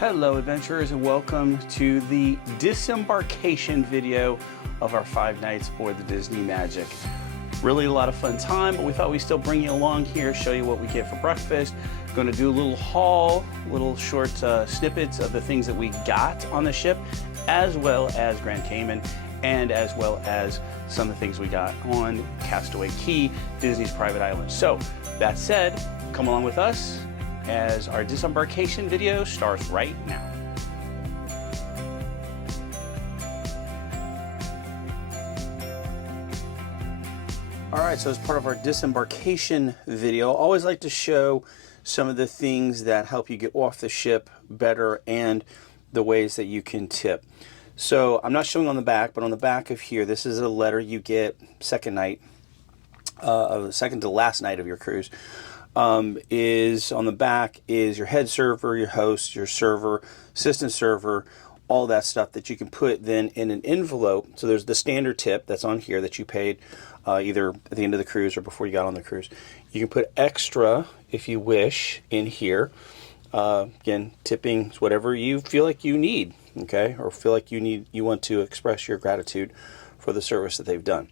Hello adventurers, and welcome to the disembarkation video of our 5 nights aboard the Disney Magic. Really a lot of fun time, but we thought we'd still bring you along here, show you what we get for breakfast. Going to do a little haul, little short snippets of the things that we got on the ship, as well as Grand Cayman, and as well as some of the things we got on Castaway Cay, Disney's private island. So that said, come along with us as our disembarkation video starts right now. All right, so as part of our disembarkation video, I always like to show some of the things that help you get off the ship better and the ways that you can tip. So I'm not showing on the back, but on the back of here, this is a letter you get second night, second to last night of your cruise. Is on the back is your head server, your host, your server, assistant server, all that stuff that you can put then in an envelope. So there's the standard tip that's on here that you paid either at the end of the cruise or before you got on the cruise. You can put extra if you wish in here. Again, tipping is whatever you feel like you need, okay, or feel like you want to express your gratitude for the service that they've done.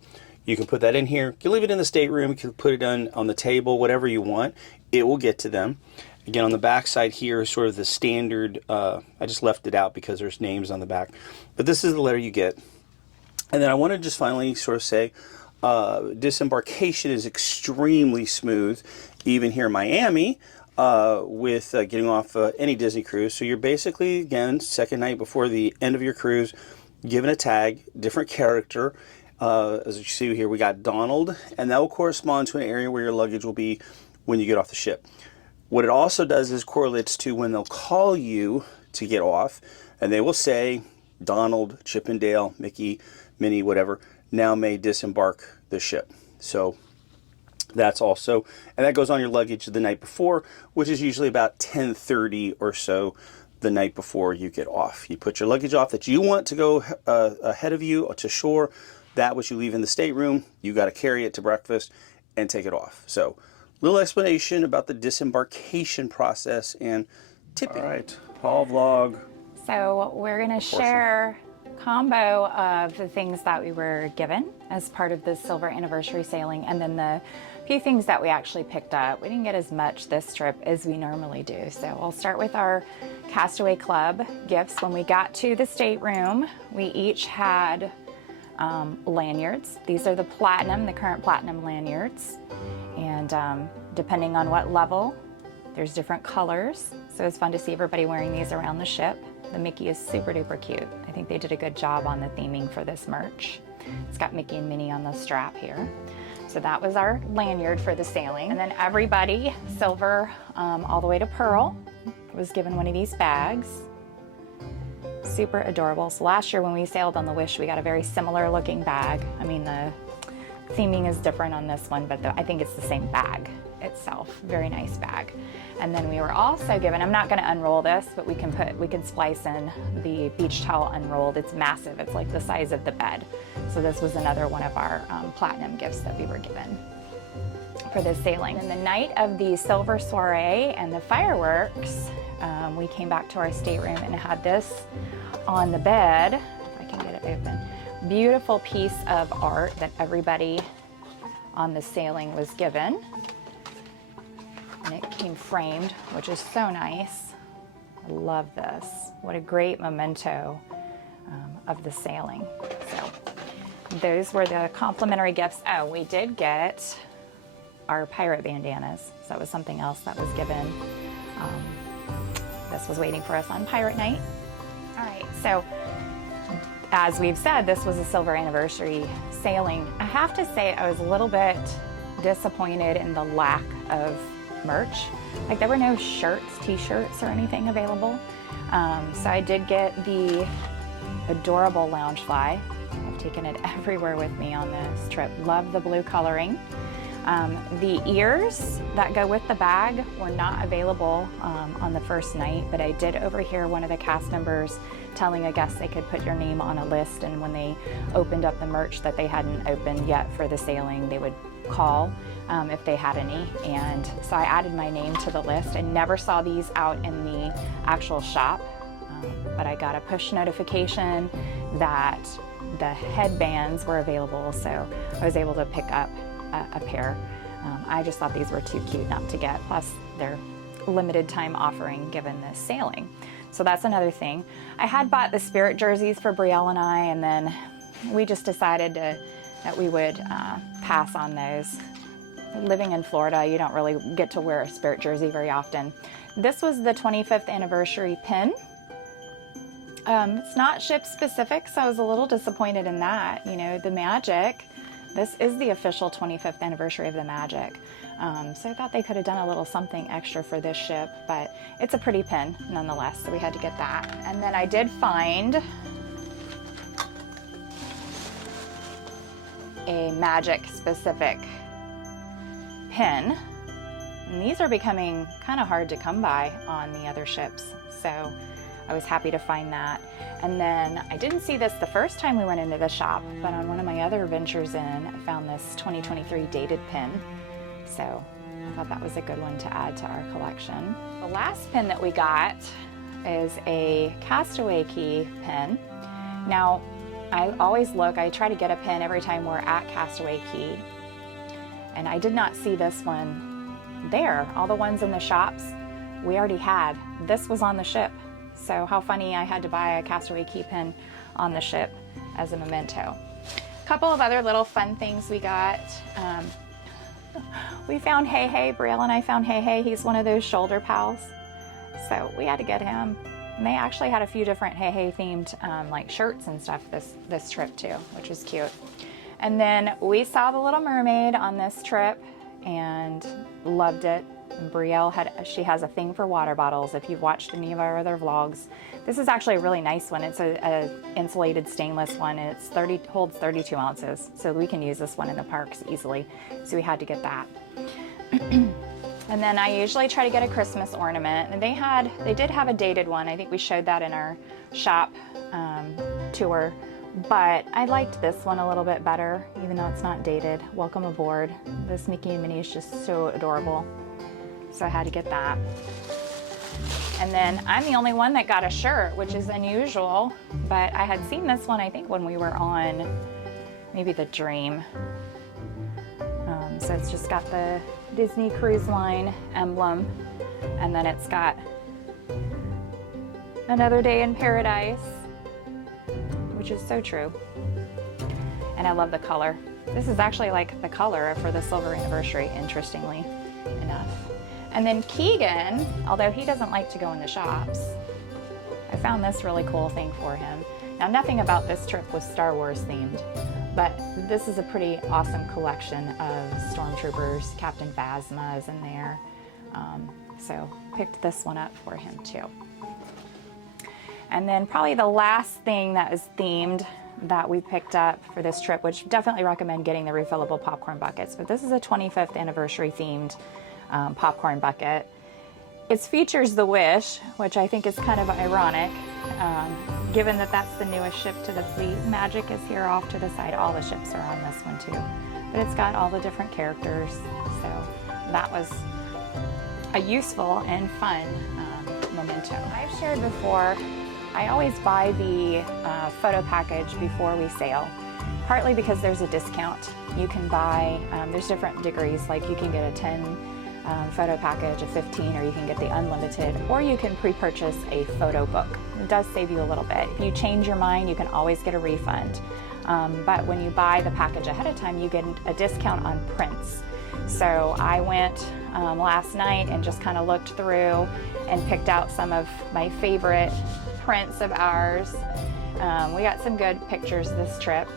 You can put that in here. You can leave it in the stateroom. You can put it on the table, whatever you want. It will get to them. Again, on the back side here is sort of the standard. I just left it out because there's names on the back. But this is the letter you get. And then I want to just finally sort of say, disembarkation is extremely smooth, even here in Miami, with getting off any Disney cruise. So you're basically, again, second night before the end of your cruise, given a tag, different character. As you see here, we got Donald, and that will correspond to an area where your luggage will be when you get off the ship. What it also does is correlates to when they'll call you to get off, and they will say, Donald, Chip and Dale, Mickey, Minnie, whatever, now may disembark the ship. So that's also, and that goes on your luggage the night before, which is usually about 10:30 or so the night before you get off. You put your luggage off that you want to go ahead of you to shore. That which you leave in the stateroom, you got to carry it to breakfast and take it off. So, little explanation about the disembarkation process and tipping. All right, Paul vlog. So we're going to share a combo of the things that we were given as part of the silver anniversary sailing, and then the few things that we actually picked up. We didn't get as much this trip as we normally do. So we'll start with our Castaway Club gifts. When we got to the stateroom, we each had lanyards. These are the current platinum lanyards, and depending on what level, there's different colors, so it's fun to see everybody wearing these around the ship. The Mickey is super duper cute. I think they did a good job on the theming for this merch. It's got Mickey and Minnie on the strap here. So that was our lanyard for the sailing. And then everybody, silver all the way to pearl, was given one of these bags. Super adorable. So last year when we sailed on the Wish, we got a very similar looking bag. I mean, the theming is different on this one, but I think it's the same bag itself. Very nice bag. And then we were also given, I'm not going to unroll this, but we can splice in the beach towel unrolled. It's massive. It's like the size of the bed. So this was another one of our platinum gifts that we were given for this sailing. And the night of the silver soiree and the fireworks, we came back to our stateroom and had this on the bed, if I can get it open. Beautiful piece of art that everybody on the sailing was given. And it came framed, which is so nice. I love this. What a great memento of the sailing. So those were the complimentary gifts. Oh, we did get our pirate bandanas. So that was something else that was given. This was waiting for us on pirate night. All right, so as we've said, this was a silver anniversary sailing. I have to say I was a little bit disappointed in the lack of merch. Like there were no shirts, t-shirts or anything available. So I did get the adorable loungefly. I've taken it everywhere with me on this trip. Love the blue coloring. The ears that go with the bag were not available on the first night, but I did overhear one of the cast members telling a guest they could put your name on a list, and when they opened up the merch that they hadn't opened yet for the sailing, they would call if they had any. And so I added my name to the list. I never saw these out in the actual shop but I got a push notification that the headbands were available, so I was able to pick up a pair. I just thought these were too cute not to get, plus they're limited time offering given this sailing. So that's another thing. I had bought the spirit jerseys for Brielle and I, and then we just decided that we would pass on those. Living in Florida, you don't really get to wear a spirit jersey very often. This was the 25th anniversary pin. It's not ship specific, so I was a little disappointed in that. You know, the Magic, this is the official 25th anniversary of the Magic. So I thought they could have done a little something extra for this ship, but it's a pretty pin nonetheless, so we had to get that. And then I did find a Magic specific pin. And these are becoming kind of hard to come by on the other ships, so I was happy to find that. And then I didn't see this the first time we went into the shop, but on one of my other ventures in, I found this 2023 dated pin. So I thought that was a good one to add to our collection. The last pin that we got is a Castaway Key pin. Now, I always look, I try to get a pin every time we're at Castaway Key. And I did not see this one there. All the ones in the shops we already had. This was on the ship. So how funny, I had to buy a Castaway Key pin on the ship as a memento. A couple of other little fun things we got. We found Hey Hey, Brielle and I found Hey Hey. He's one of those shoulder pals. So we had to get him. And they actually had a few different Hey Hey themed like shirts and stuff this trip too, which was cute. And then we saw the Little Mermaid on this trip and loved it. And Brielle she has a thing for water bottles. If you've watched any of our other vlogs, this is actually a really nice one. It's a insulated stainless one. It's holds 32 ounces, so we can use this one in the parks easily. So we had to get that. And then I usually try to get a Christmas ornament, and they did have a dated one. I think we showed that in our shop tour. But I liked this one a little bit better, even though it's not dated. Welcome aboard. This Mickey and Minnie is just so adorable. So I had to get that. And then I'm the only one that got a shirt, which is unusual, but I had seen this one, I think, when we were on maybe the Dream. So it's just got the Disney Cruise Line emblem, and then it's got Another Day in Paradise, which is so true. And I love the color. This is actually like the color for the silver anniversary, interestingly enough. And then Keagan, although he doesn't like to go in the shops, I found this really cool thing for him. Now, nothing about this trip was Star Wars themed, but this is a pretty awesome collection of Stormtroopers. Captain Phasma is in there. So picked this one up for him too. And then probably the last thing that is themed that we picked up for this trip, which definitely recommend getting the refillable popcorn buckets, but this is a 25th anniversary themed popcorn bucket. It features the Wish, which I think is kind of ironic, given that that's the newest ship to the fleet. Magic is here off to the side. All the ships are on this one too, but it's got all the different characters. So that was a useful and fun memento. I've shared before, I always buy the photo package before we sail, partly because there's a discount. You can buy, there's different degrees, like you can get a 10 photo package, a 15, or you can get the unlimited, or you can pre-purchase a photo book. It does save you a little bit. If you change your mind, you can always get a refund. But when you buy the package ahead of time, you get a discount on prints. So I went last night and just kind of looked through and picked out some of my favorite prints of ours. We got some good pictures this trip.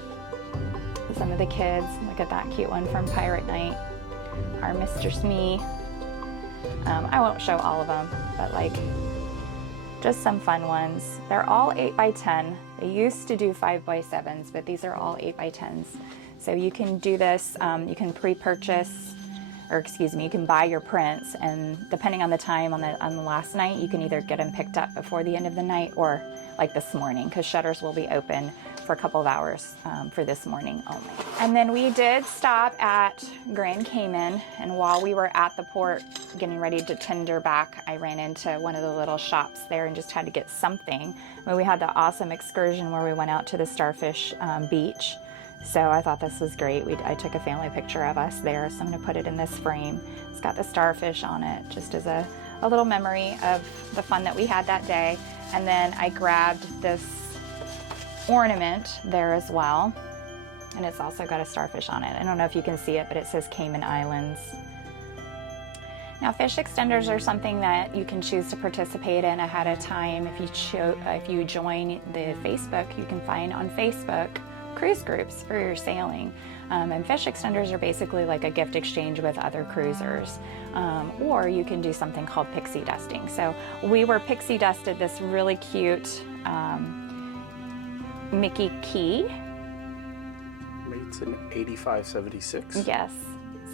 Some of the kids, look at that cute one from Pirate Night. Our Mr. Smee. I won't show all of them, but like just some fun ones. They're all 8x10. They used to do 5x7s, but these are all 8x10s. So you can do this, you can pre-purchase, or excuse me, you can buy your prints, and depending on the time on the last night, you can either get them picked up before the end of the night or like this morning, because shutters will be open for a couple of hours for this morning only. And then we did stop at Grand Cayman, and while we were at the port getting ready to tender back, I ran into one of the little shops there and just had to get something. But we had the awesome excursion where we went out to the Starfish Beach. So I thought this was great. I took a family picture of us there, so I'm going to put it in this frame. It's got the starfish on it, just as a little memory of the fun that we had that day. And then I grabbed this ornament there as well, and it's also got a starfish on it. I don't know if you can see it, but it says Cayman Islands. Now, fish extenders are something that you can choose to participate in ahead of time. If you join the Facebook, you can find on Facebook cruise groups for your sailing. And fish extenders are basically like a gift exchange with other cruisers. Or you can do something called pixie dusting. So we were pixie dusted this really cute Mickey key. It's an 8576. Yes.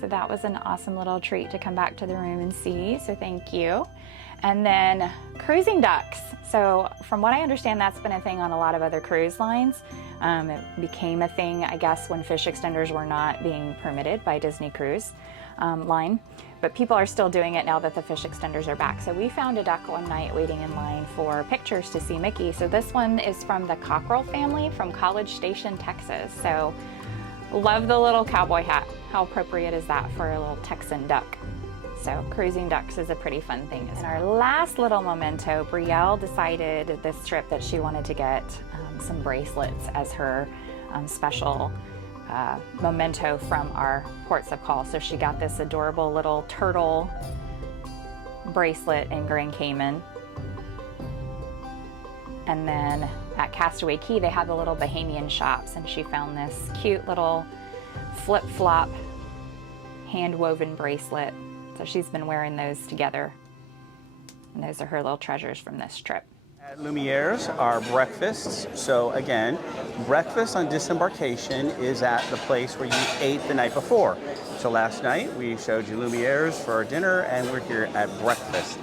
So that was an awesome little treat to come back to the room and see. So thank you. And then cruising ducks. So from what I understand, that's been a thing on a lot of other cruise lines. It became a thing, I guess, when fish extenders were not being permitted by Disney Cruise Line. But people are still doing it now that the fish extenders are back. So we found a duck one night waiting in line for pictures to see Mickey. So this one is from the Cockerel family from College Station, Texas. So love the little cowboy hat. How appropriate is that for a little Texan duck? So cruising ducks is a pretty fun thing. And our last little memento, Brielle decided this trip that she wanted to get some bracelets as her special memento from our ports of call. So she got this adorable little turtle bracelet in Grand Cayman. And then at Castaway Cay, they had the little Bahamian shops, and she found this cute little flip-flop hand-woven bracelet. So she's been wearing those together. And those are her little treasures from this trip. At Lumiere's are breakfasts. So again, breakfast on Disembarkation is at the place where you ate the night before. So last night we showed you Lumiere's for our dinner, and we're here at breakfast.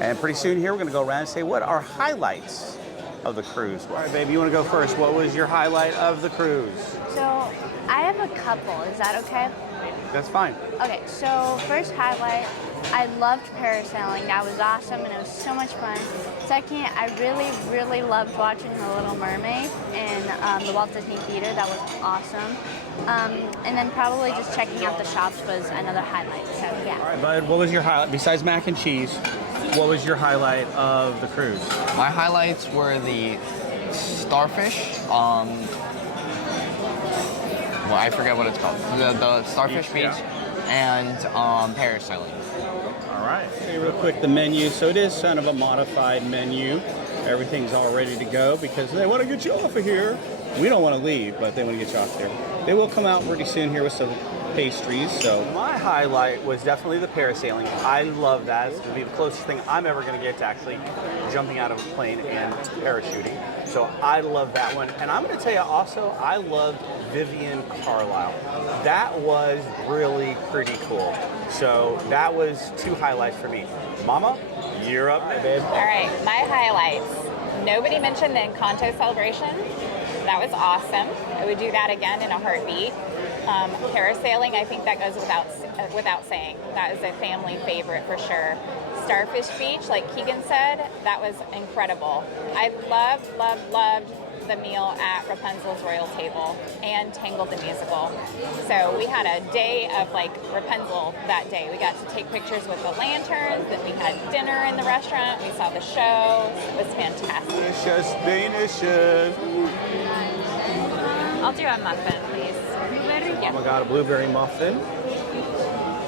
And pretty soon here we're going to go around and say what our highlights of the cruise were. All right, baby, you want to go first? What was your highlight of the cruise? So I have a couple. Is that okay? That's fine. Okay, so first highlight, I loved parasailing. That was awesome, and it was so much fun. Second, I really loved watching The Little Mermaid in the Walt Disney Theater. That was awesome. And then probably just checking out the shops was another highlight. So yeah. All right, bud, what was your highlight, besides mac and cheese, what was your highlight of the cruise? My highlights were the starfish, well, I forget what it's called. The Starfish Beach and parasailing. All right. Okay, real quick, the menu. So it is kind of a modified menu. Everything's all ready to go because they want to get you off of here. We don't want to leave, but they want to get you off there. They will come out pretty soon here with some pastries. So my highlight was definitely the parasailing. I love that. It's going to be the closest thing I'm ever going to get to actually jumping out of a plane and parachuting. So I love that one. And I'm going to tell you also, I loved Vivian Carlisle. That was really pretty cool. So that was two highlights for me. Mama, you're up, babe. All right, my highlights. Nobody mentioned the Encanto celebration. That was awesome. I would do that again in a heartbeat. Parasailing, I think that goes without saying. That is a family favorite for sure. Starfish Beach, like Keagan said, that was incredible. I loved the meal at Rapunzel's Royal Table and Tangled the Musical. So we had a day of like Rapunzel that day. We got to take pictures with the lanterns, then we had dinner in the restaurant, we saw the show. It was fantastic. Delicious. I'll do a muffin, please. Oh my God, a blueberry muffin.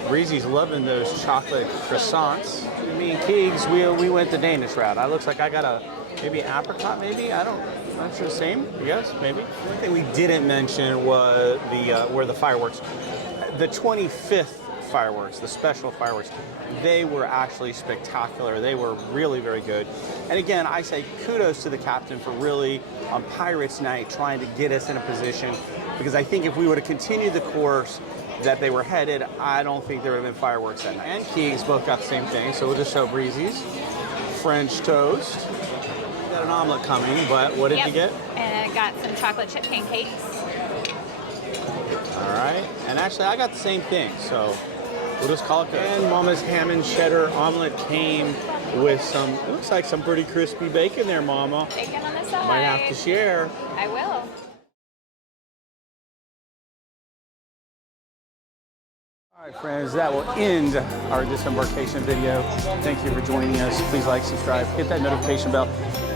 Breezy's loving those chocolate croissants. Me and Keegs, we went the Danish route. I looks like I got a maybe apricot, maybe. I'm not sure. Same, I guess, maybe. One thing we didn't mention was were the fireworks. The 25th fireworks, the special fireworks, they were actually spectacular. They were really very good. And again, I say kudos to the captain for really on Pirates Night trying to get us in a position, because I think if we would have continued the course that they were headed, I don't think there would have been fireworks that night. And Keegs both got the same thing, so we'll just show Breezy's French toast. got an omelet coming, but what did Yep. you get? And I got some chocolate chip pancakes. All right, and actually I got the same thing, so we'll just call it good. And Mama's ham and cheddar omelet came with some, it looks like some pretty crispy bacon there, Mama. Bacon on the side. Might have to share. I will. All right, friends, that will end our disembarkation video. Thank you for joining us. Please like, subscribe, hit that notification bell,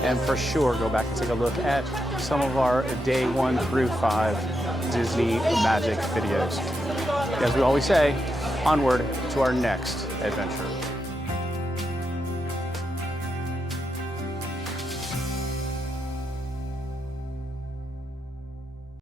and for sure, go back and take a look at some of our day 1 through 5 Disney Magic videos. As we always say, onward to our next adventure.